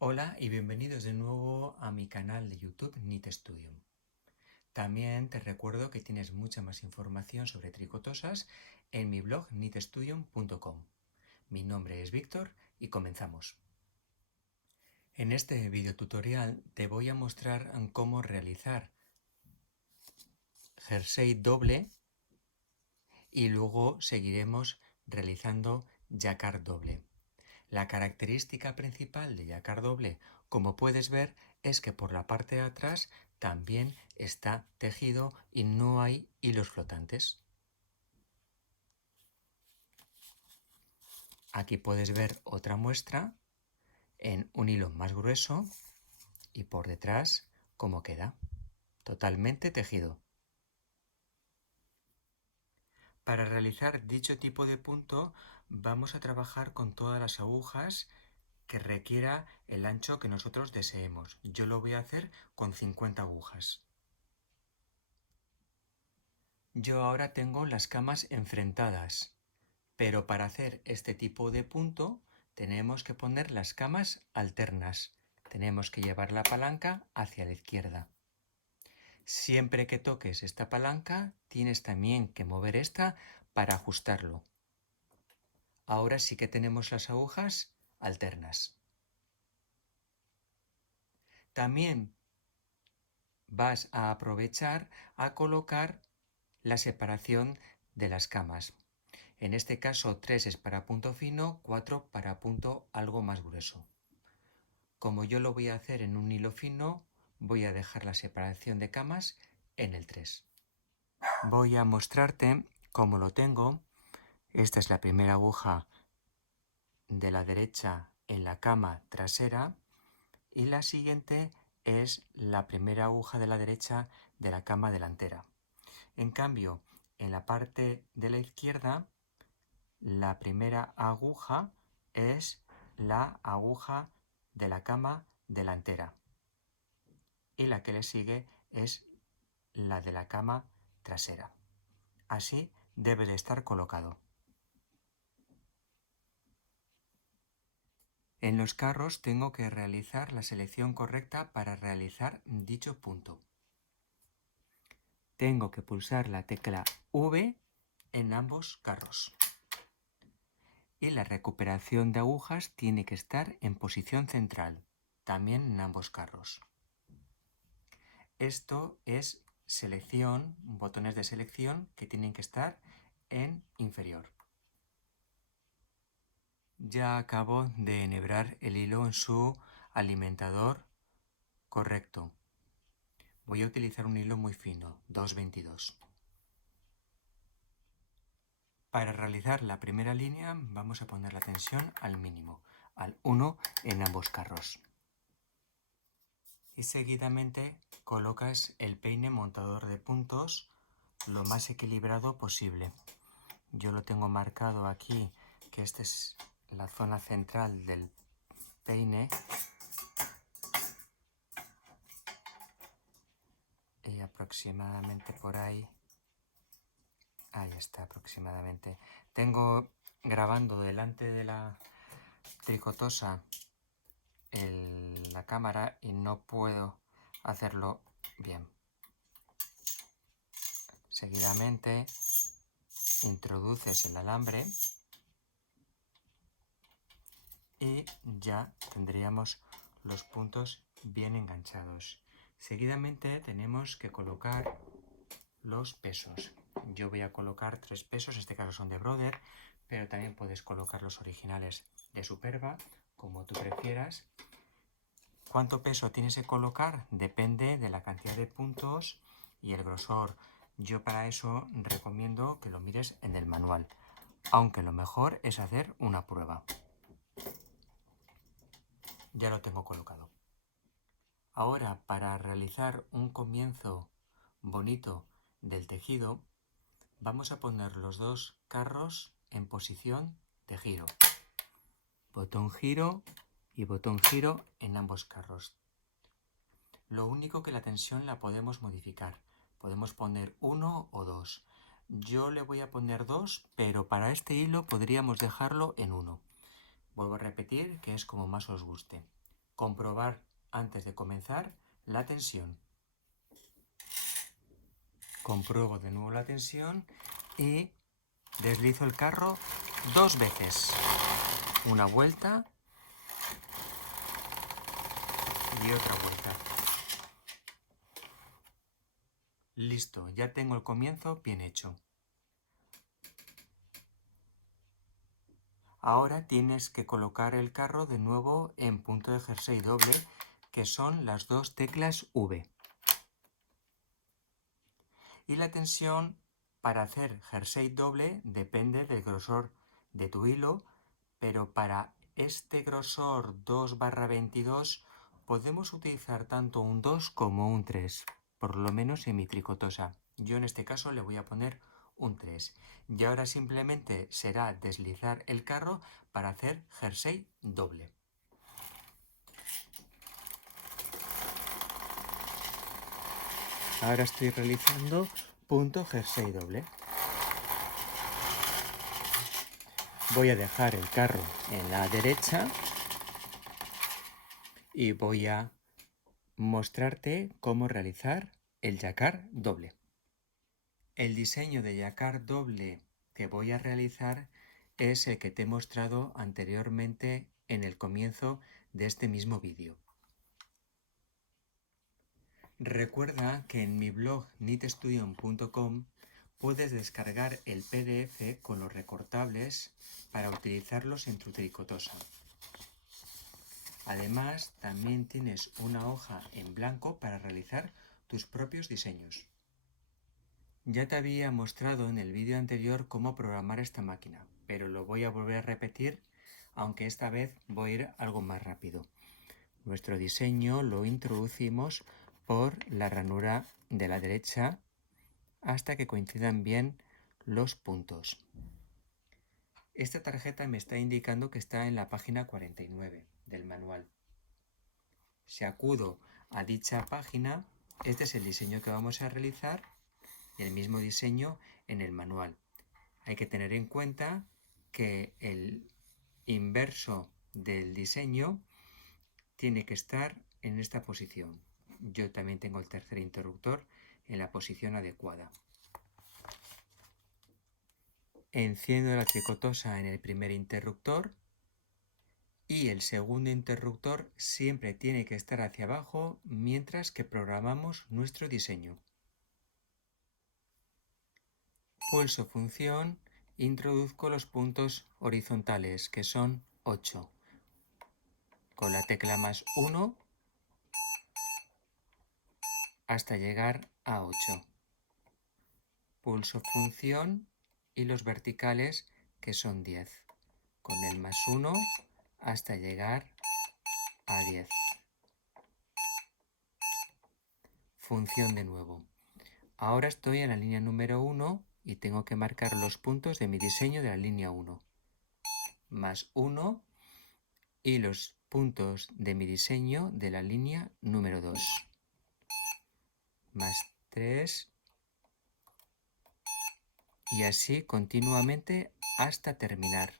Hola y bienvenidos de nuevo a mi canal de YouTube Knit Studio. También te recuerdo que tienes mucha más información sobre tricotosas en mi blog knitstudio.com. Mi nombre es Víctor y comenzamos. En este video tutorial te voy a mostrar cómo realizar jersey doble y luego seguiremos realizando jacquard doble. La característica principal de jacquard doble, como puedes ver, es que por la parte de atrás también está tejido y no hay hilos flotantes. Aquí puedes ver otra muestra en un hilo más grueso y por detrás cómo queda, totalmente tejido. Para realizar dicho tipo de punto vamos a trabajar con todas las agujas que requiera el ancho que nosotros deseemos. Yo lo voy a hacer con 50 agujas. Yo ahora tengo las camas enfrentadas, pero para hacer este tipo de punto tenemos que poner las camas alternas. Tenemos que llevar la palanca hacia la izquierda. Siempre que toques esta palanca, tienes también que mover esta para ajustarlo. Ahora sí que tenemos las agujas alternas. También vas a aprovechar a colocar la separación de las camas. En este caso 3 es para punto fino, 4 para punto algo más grueso. Como yo lo voy a hacer en un hilo fino, voy a dejar la separación de camas en el 3. Voy a mostrarte cómo lo tengo. Esta es la primera aguja de la derecha en la cama trasera y la siguiente es la primera aguja de la derecha de la cama delantera. En cambio, en la parte de la izquierda, la primera aguja es la aguja de la cama delantera y la que le sigue es la de la cama trasera. Así debe de estar colocado. En los carros tengo que realizar la selección correcta para realizar dicho punto. Tengo que pulsar la tecla V en ambos carros. Y la recuperación de agujas tiene que estar en posición central, también en ambos carros. Esto es selección, botones de selección que tienen que estar en inferior. Ya acabo de enhebrar el hilo en su alimentador correcto. Voy a utilizar un hilo muy fino, 2,22. Para realizar la primera línea vamos a poner la tensión al mínimo, al 1 en ambos carros. Y seguidamente colocas el peine montador de puntos lo más equilibrado posible. Yo lo tengo marcado aquí, que esta es la zona central del peine. Y aproximadamente por ahí. Ahí está aproximadamente. Tengo grabando delante de la tricotosa la cámara y no puedo hacerlo bien. Seguidamente introduces el alambre y ya tendríamos los puntos bien enganchados. Seguidamente tenemos que colocar los pesos. Yo voy a colocar 3 pesos, en este caso son de Brother, pero también puedes colocar los originales de Superba, como tú prefieras. ¿Cuánto peso tienes que colocar? Depende de la cantidad de puntos y el grosor. Yo para eso recomiendo que lo mires en el manual, aunque lo mejor es hacer una prueba. Ya lo tengo colocado. Ahora, para realizar un comienzo bonito del tejido, vamos a poner los dos carros en posición de giro. Botón giro y botón giro en ambos carros. Lo único que la tensión la podemos modificar. Podemos poner 1 o 2. Yo le voy a poner 2, pero para este hilo podríamos dejarlo en 1. Vuelvo a repetir que es como más os guste. Comprobar antes de comenzar la tensión. Compruebo de nuevo la tensión y deslizo el carro 2 veces. Una vuelta y otra vuelta. Listo, ya tengo el comienzo bien hecho. Ahora tienes que colocar el carro de nuevo en punto de jersey doble, que son las 2 teclas V. Y la tensión para hacer jersey doble depende del grosor de tu hilo, pero para este grosor 2/22 podemos utilizar tanto un 2 como un 3, por lo menos en mi tricotosa. Yo en este caso le voy a poner un 3. Y ahora simplemente será deslizar el carro para hacer jersey doble. Ahora estoy realizando punto jersey doble. Voy a dejar el carro en la derecha y voy a mostrarte cómo realizar el jacquard doble. El diseño de jacquard doble que voy a realizar es el que te he mostrado anteriormente en el comienzo de este mismo vídeo. Recuerda que en mi blog knitstudion.com puedes descargar el PDF con los recortables para utilizarlos en tu tricotosa. Además, también tienes una hoja en blanco para realizar tus propios diseños. Ya te había mostrado en el vídeo anterior cómo programar esta máquina, pero lo voy a volver a repetir, aunque esta vez voy a ir algo más rápido. Nuestro diseño lo introducimos por la ranura de la derecha hasta que coincidan bien los puntos. Esta tarjeta me está indicando que está en la página 49 del manual. Si acudo a dicha página, este es el diseño que vamos a realizar, el mismo diseño en el manual. Hay que tener en cuenta que el inverso del diseño tiene que estar en esta posición. Yo también tengo el tercer interruptor en la posición adecuada. Enciendo la tricotosa en el primer interruptor y el segundo interruptor siempre tiene que estar hacia abajo mientras que programamos nuestro diseño. Pulso función, introduzco los puntos horizontales, que son 8. Con la tecla +1 hasta llegar a 8. Pulso función y los verticales, que son 10. Con el +1 hasta llegar a 10. Función de nuevo. Ahora estoy en la línea número 1 y tengo que marcar los puntos de mi diseño de la línea 1. +1 y los puntos de mi diseño de la línea número 2. +3 y así continuamente hasta terminar.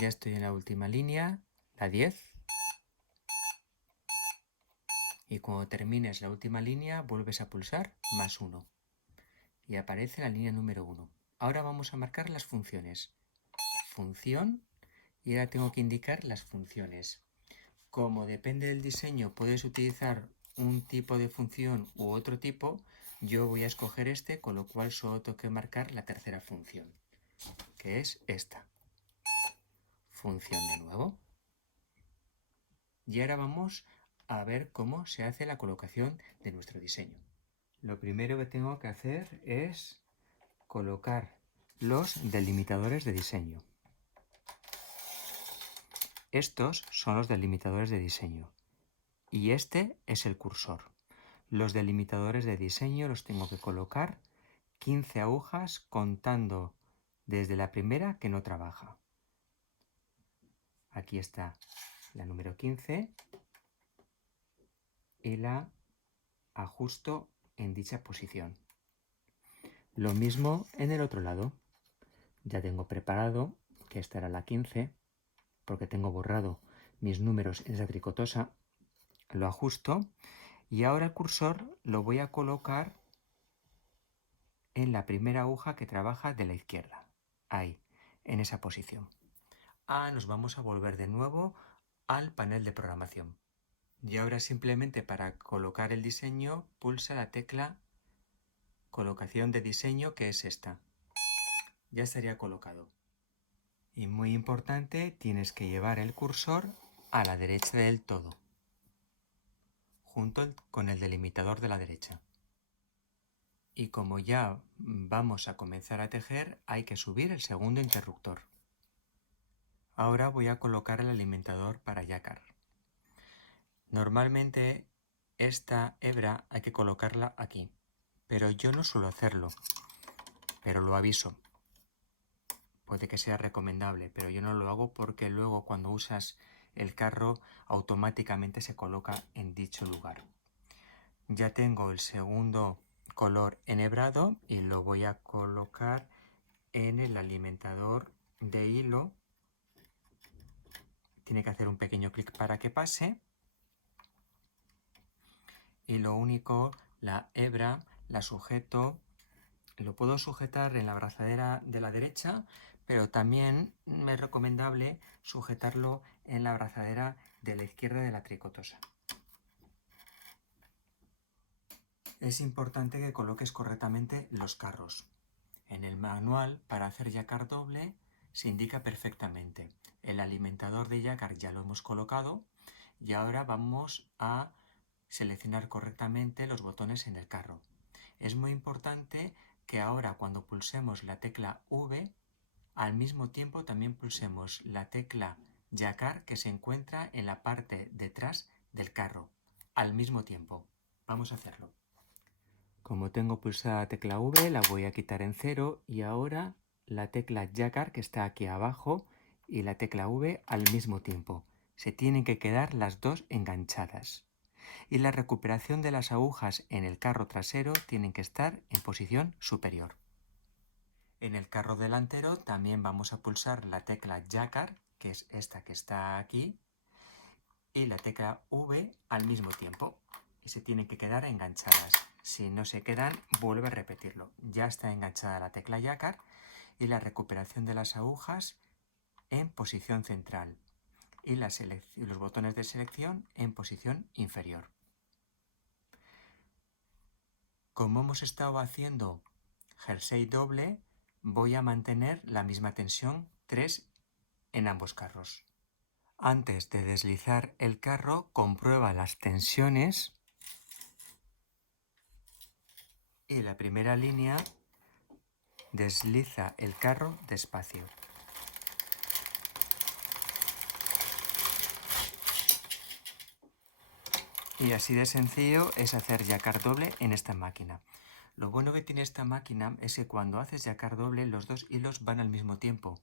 Ya estoy en la última línea, la 10. Y cuando termines la última línea, vuelves a pulsar +1. Y aparece la línea número 1. Ahora vamos a marcar las funciones. Función, y ahora tengo que indicar las funciones. Como depende del diseño, puedes utilizar un tipo de función u otro tipo. Yo voy a escoger este, con lo cual solo tengo que marcar la tercera función, que es esta. Función de nuevo. Y ahora vamos a ver cómo se hace la colocación de nuestro diseño. Lo primero que tengo que hacer es colocar los delimitadores de diseño. Estos son los delimitadores de diseño y este es el cursor. Los delimitadores de diseño los tengo que colocar 15 agujas contando desde la primera que no trabaja. Aquí está la número 15 y la ajusto en dicha posición. Lo mismo en el otro lado. Ya tengo preparado que esta era la 15 porque tengo borrado mis números en esa tricotosa. Lo ajusto y ahora el cursor lo voy a colocar en la primera aguja que trabaja de la izquierda. Ahí, en esa posición. Nos vamos a volver de nuevo al panel de programación. Y ahora simplemente para colocar el diseño pulsa la tecla colocación de diseño, que es esta. Ya estaría colocado. Y muy importante, tienes que llevar el cursor a la derecha del todo, junto con el delimitador de la derecha. Y como ya vamos a comenzar a tejer, hay que subir el segundo interruptor. Ahora voy a colocar el alimentador para Jacquard. Normalmente esta hebra hay que colocarla aquí, pero yo no suelo hacerlo, pero lo aviso. Puede que sea recomendable, pero yo no lo hago porque luego cuando usas el carro automáticamente se coloca en dicho lugar. Ya tengo el segundo color enhebrado y lo voy a colocar en el alimentador de hilo. Tiene que hacer un pequeño clic para que pase. Y lo único, la hebra la sujeto, lo puedo sujetar en la abrazadera de la derecha, pero también es recomendable sujetarlo en la abrazadera de la izquierda de la tricotosa. Es importante que coloques correctamente los carros. En el manual para hacer Jacquard doble se indica perfectamente. El alimentador de Jacquard ya lo hemos colocado y ahora vamos a seleccionar correctamente los botones en el carro. Es muy importante que ahora cuando pulsemos la tecla V, al mismo tiempo también pulsemos la tecla Jacquard que se encuentra en la parte detrás del carro. Al mismo tiempo. Vamos a hacerlo. Como tengo pulsada la tecla V, la voy a quitar en 0 y ahora la tecla Jacquard que está aquí abajo y la tecla V al mismo tiempo. Se tienen que quedar las dos enganchadas. Y la recuperación de las agujas en el carro trasero tienen que estar en posición superior. En el carro delantero también vamos a pulsar la tecla Jacquard, que es esta que está aquí, y la tecla V al mismo tiempo. Y se tienen que quedar enganchadas. Si no se quedan, vuelve a repetirlo. Ya está enganchada la tecla Jacquard y la recuperación de las agujas en posición central y los botones de selección en posición inferior. Como hemos estado haciendo jersey doble, voy a mantener la misma tensión 3 en ambos carros. Antes de deslizar el carro, comprueba las tensiones y la primera línea desliza el carro despacio. Y así de sencillo es hacer Jacquard doble en esta máquina. Lo bueno que tiene esta máquina es que cuando haces Jacquard doble los dos hilos van al mismo tiempo.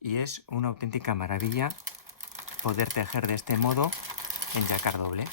Y es una auténtica maravilla poder tejer de este modo en Jacquard doble.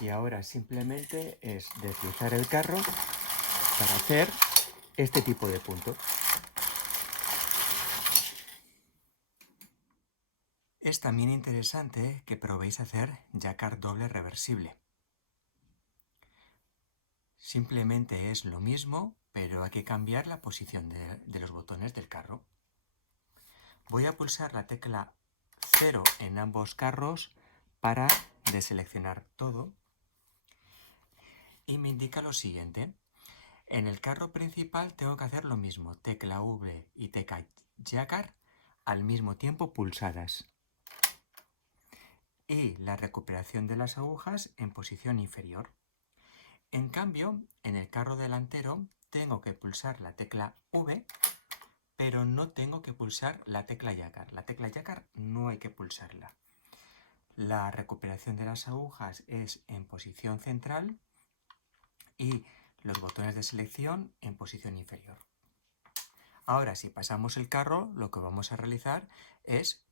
Y ahora simplemente es deslizar el carro para hacer este tipo de punto. Es también interesante que probéis hacer Jacquard doble reversible. Simplemente es lo mismo, pero hay que cambiar la posición de los botones del carro. Voy a pulsar la tecla 0 en ambos carros para deseleccionar todo. Y me indica lo siguiente. En el carro principal tengo que hacer lo mismo, tecla V y tecla Jacquard al mismo tiempo pulsadas. Y la recuperación de las agujas en posición inferior. En cambio, en el carro delantero tengo que pulsar la tecla V pero no tengo que pulsar la tecla Jacquard. La tecla Jacquard no hay que pulsarla. La recuperación de las agujas es en posición central y los botones de selección en posición inferior. Ahora, si pasamos el carro, lo que vamos a realizar es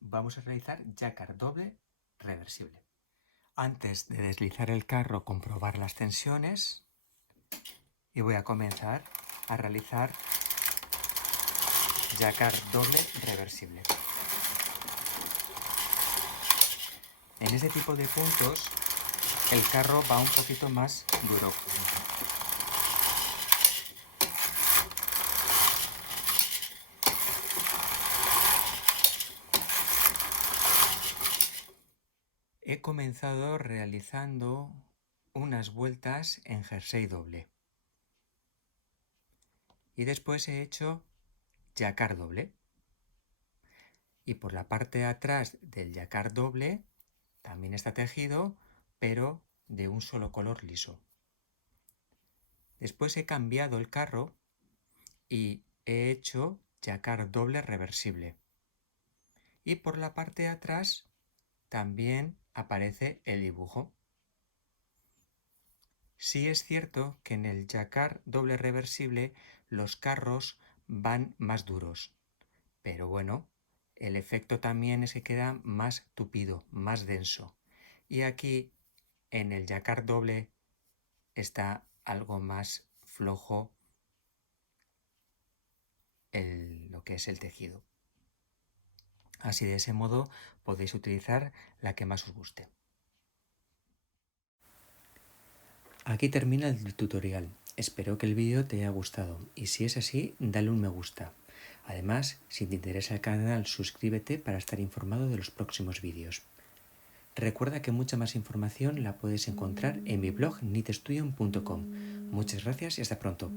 vamos a realizar Jacquard doble reversible. Antes de deslizar el carro, comprobar las tensiones y voy a comenzar a realizar Jacquard doble reversible. En este tipo de puntos el carro va un poquito más duro. He comenzado realizando unas vueltas en jersey doble y después he hecho Jacquard doble. Y por la parte de atrás del Jacquard doble también está tejido, pero de un solo color liso. Después he cambiado el carro y he hecho Jacquard doble reversible. Y por la parte de atrás también aparece el dibujo. Sí es cierto que en el Jacquard doble reversible los carros van más duros, pero bueno, el efecto también es que queda más tupido, más denso. Y aquí en el Jacquard doble está algo más flojo lo que es el tejido. Así de ese modo podéis utilizar la que más os guste. Aquí termina el tutorial. Espero que el vídeo te haya gustado y si es así, dale un me gusta. Además, si te interesa el canal, suscríbete para estar informado de los próximos vídeos. Recuerda que mucha más información la puedes encontrar en mi blog knitstudion.com. Muchas gracias y hasta pronto.